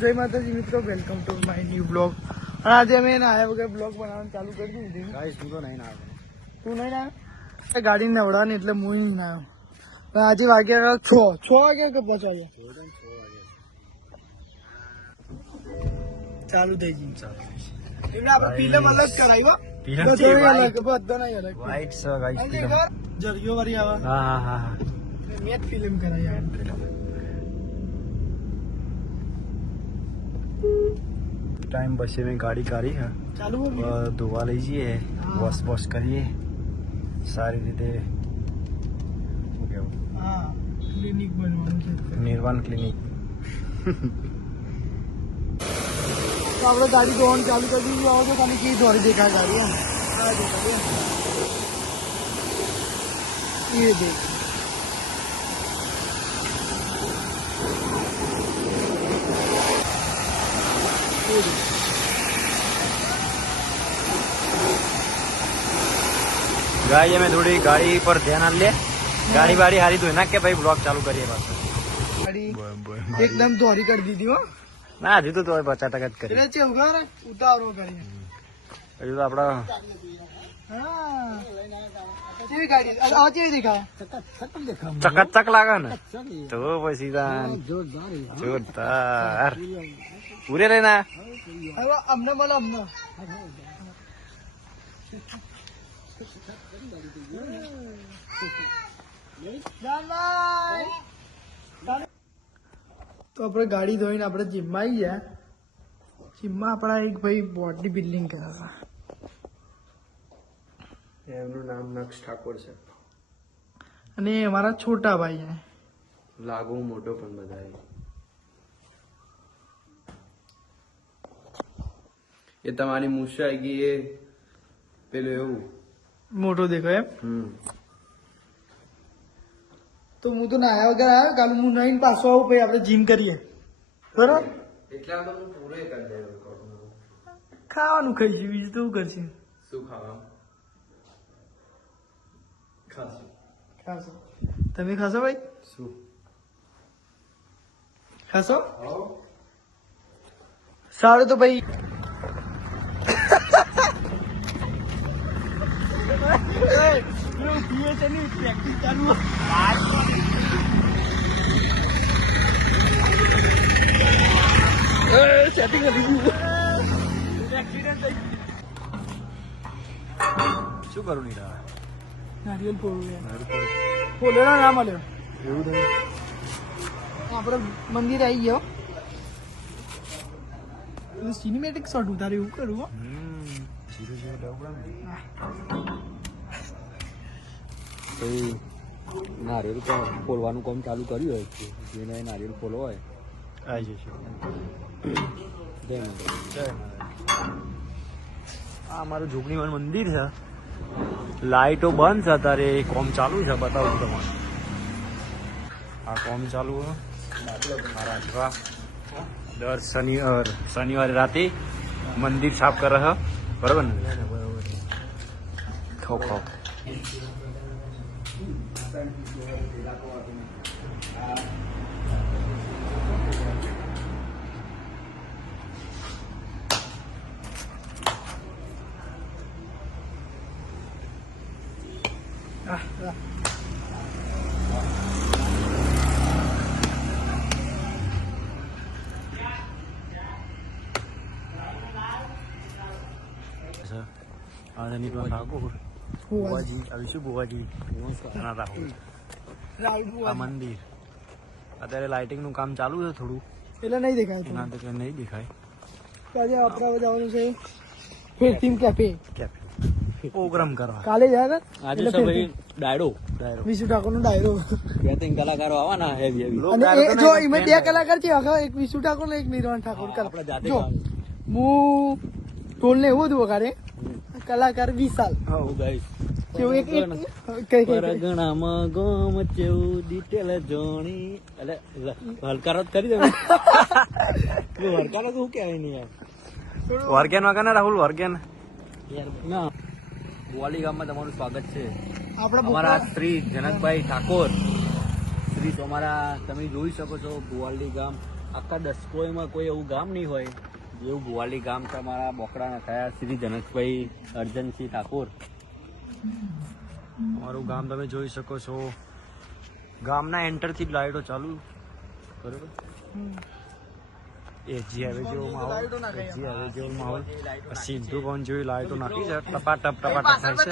જય માતાજી મિત્રો, welcome to my new blog. અને આજે અમે આયા વગર બ્લોગ બનાવવાનું ચાલુ કરી દીધું. ગાઈસ હું તો નહીં આવ્યો. તું નહીં આવ્યો? ગાડી નવડાવવાની એટલે હું નહીં આવ્યો. પણ આજે વાગ્યા 6 વાગ્યા કે 5 વાગ્યા ચાલુ થઈ ગયું. એટલે આપણે ફિલ્મ અલગ કરાવી બધો નહીં અલગ. વાઈટ છે ગાઈસ ફિલ્મ. જરીઓ વાળી આવે. હા મેં ફિલ્મ કરાવી. टाइम बसे में गाड़ी काढ़ी है ચાલુ હો ગયું? धोवा लीजिए वॉश કરીએ સારી રીતે. શું કેવું? હા, ક્લિનિક બનવાનું છે. નિર્વાણ ક્લિનિક. તો આપણે ગાડી ધોવાનું ચાલુ કરી દીધું. આવો તો તમે કેવી ધોરી દેખાય ગાડી એમ. હા દેખાય એ દેખ. ગાઈ અમે થોડી ગાડી પર ધ્યાન આપ લે. ગાડી વાડી હારી ધોઈ નાખ કે ભાઈ બ્લોગ ચાલુ કરીએ પાછું. ગાડી એકદમ ધોરી કરી દીધી હો. ના હજુ તો 50% જ કરી. એટલે છે ઉઘાર ઉતારો કરી. હજુ તો આપડા હા કેવી ગાડી આ કેવી દેખાય? ચકાચક લાગે ને તો પછી જોરદાર પૂરે લઈને હવે અમને બોલો અમને. તો આપણે ગાડી ધોઈને આપણે જીમમાં આવી ગયા. જીમમાં આપણા એક ભાઈ બોડી બિલ્ડિંગ કર્યા હતા. એમનું નામ નક્ષ ઠાકોર છે અને એ અમારા છોટા ભાઈ છે. લાગુ મોટો પણ બધા એ તમારી મૂછ આવી ગઈ એ પેલું એવું મોટો દેખાય એમ. તો હું તો નાયા વગર આવ્યો. કાલે હું નાઈને પાછો આવું પછી આપણે જીમ કરીએ બરોબર. એટલા તો હું પૂરો કરી દે. ખાવાનું ખાઈશું બીજું તો શું કરશે? શું ખાવાનું ખાશું? ખાશો તમે ખાશો ભાઈ? શું ખાશો? સારું તો ભાઈ સેટિંગ કરી દીધું. શું કરું નહીં નારિયેલ ફોલેલા ના મળ્યો. એવું થયું. આપણે મંદિર આવી ગયો. સિનેમેટિક શોટ ઉતારે એવું કરું હો. નારિયેલ ફોલવાનું કામ ચાલુ કર્યું હોય છે. જેને નારિયેલ ફોલો હોય આવી જશે. આ અમારું જોગણીવાન મંદિર છે. લાઈટો બંધ છે અત્યારે. કોમ ચાલુ છે બતાવું તમારે. આ કોમ ચાલુ છે. દર શનિવારે રાતે મંદિર સાફ કરે છે. બરાબર ને? ખાઓ ખાઓ. બુવાજી આવીશું. બુવાજી આ મંદિર અત્યારે લાઇટિંગ નું કામ ચાલુ છે થોડું. એટલે નહીં દેખાય. એના તો નહીં દેખાય. આજે આપણે જવાનું છે ફેરથીમ કેફે પ્રોગ્રામ કરવા. કાલે જાય આજે છે ભાઈ ડાયરો વિશુ ઠાકોર નો ડાયરો. 2-3 કલાકારો આવવાના હેવી હેવી. અને જો એમાં 2 કલાકાર છે. એક વિશુ ઠાકોર ને એક નિર્વાણ ઠાકોર. આપણે જાતે જો હું ઢોલ ને એવું જ વગાડે. કલાકાર વિશાલ. હા ગાઈસ કેવું એક પરગણામાં ગોમ ચેવું ડિટેલ જોણી. એટલે હલકારો કરી દે. હલકારો શું કહેવાય નહીં યાર. વર્ગેન વગર ને રાહુલ વર્ગેન ના. બોવાલી ગામમાં તમારું સ્વાગત છે. અમારા શ્રી જનકભાઈ ઠાકોર શ્રી અમારા તમે જોઈ શકો છો. બોવાલી ગામ આખા દસકોઈમાં કોઈ એવું ગામ નહીં હોય જેવું ભુવાલી ગામ છે અમારા બોકડાના થયા શ્રી જનકભાઈ અર્જનસિંહ ઠાકોર. અમારું ગામ તમે જોઈ શકો છો. ગામના એન્ટર થી જ લાઈટો ચાલુ, બરોબર. એજી હવે જેવો માહોલ, એજી હવે જેવો માહોલ, સિદ્ધુ ભવન જેવી લાઈટો નાખી છે, ટપાટપ થાય છે.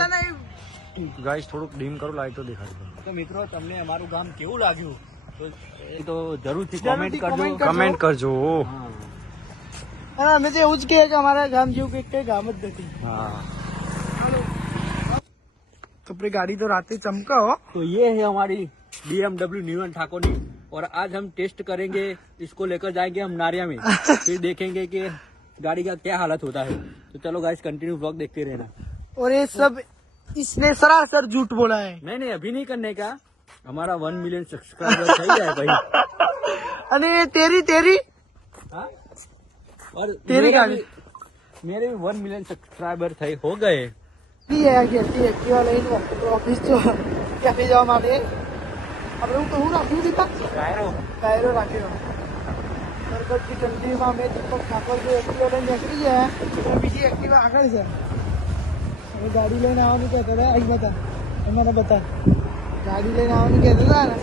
ગાઈસ થોડુંક ડીમ કરો, લાઈટો દેખાડી દો. તો મિત્રો તમને અમારું ગામ કેવું લાગ્યું તો જરૂરથી કમેન્ટ કરજો. અને અમે તો એવું જ કહીએ કે અમારા ગામ જેવું કઈ ગામ જ નથી. हाँ तो अपनी गाड़ी तो रात ही चमका हो. तो ये है हमारी BMW न्यूटन ठाकुर की और आज हम टेस्ट करेंगे, इसको लेकर जाएंगे हम नारिया में, फिर देखेंगे कि गाड़ी का क्या हालत होता है. तो चलो गाइस कंटिन्यू ब्लॉग देखते रहना. और ये सब इसने सरासर झूठ बोला है. नहीं नहीं अभी नहीं करने का, हमारा 1 मिलियन सब्सक्राइबर થઈ જાય ભાઈ. અને તેરી તેરી हाँ? और तेरी गाड़ी मेरे भी 1 मिलियन सब्सक्राइबर थे हो गए. एक्टिवा લઈને ઓફિસ તો ક્યાંથી જવા માટે આપણે હું કહું રાખ્યું દીપક ટાયરો રાખ્યો. બરગદની ઠંડીમાં મેં દીપક ઠાકોર જે એક્ટિવા લઈને નીકળી ગયા અને બીજી એક્ટિવા આગળ છે. હવે ગાડી લઈને આવવાનું કહેતા હતા. અહીં બતા મને બતા ગાડી લઈને આવવાનું કહેતા હતા ને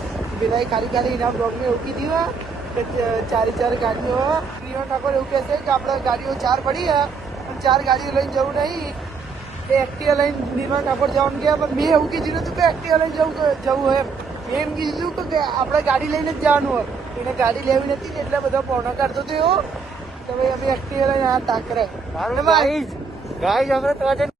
પેલા ખાલી ખાલી એના બ્લોગને એવું કીધી હોય કે 4 ગાડીઓ. પ્રિયો ઠાકોર એવું કહે છે કે આપણે ગાડીઓ 4 પડી છે પણ 4 ગાડીઓ લઈને જવું નહીં, એ એક્ટિવા લઈને નિર્માણ ઠાકોર જવાનું ગયા. પણ મેં એવું કીધું નતું કે એક્ટિવા લઈને જવું હોય. એમ કીધું કે આપણે ગાડી લઈને જ જવાનું હોય. એને ગાડી લેવી નથી ને એટલે બધો પોણો કાઢતો હતો એવો. તો ભાઈ અમે એક્ટિવા લઈને આ તાકરે ગાઈસ આપણે તો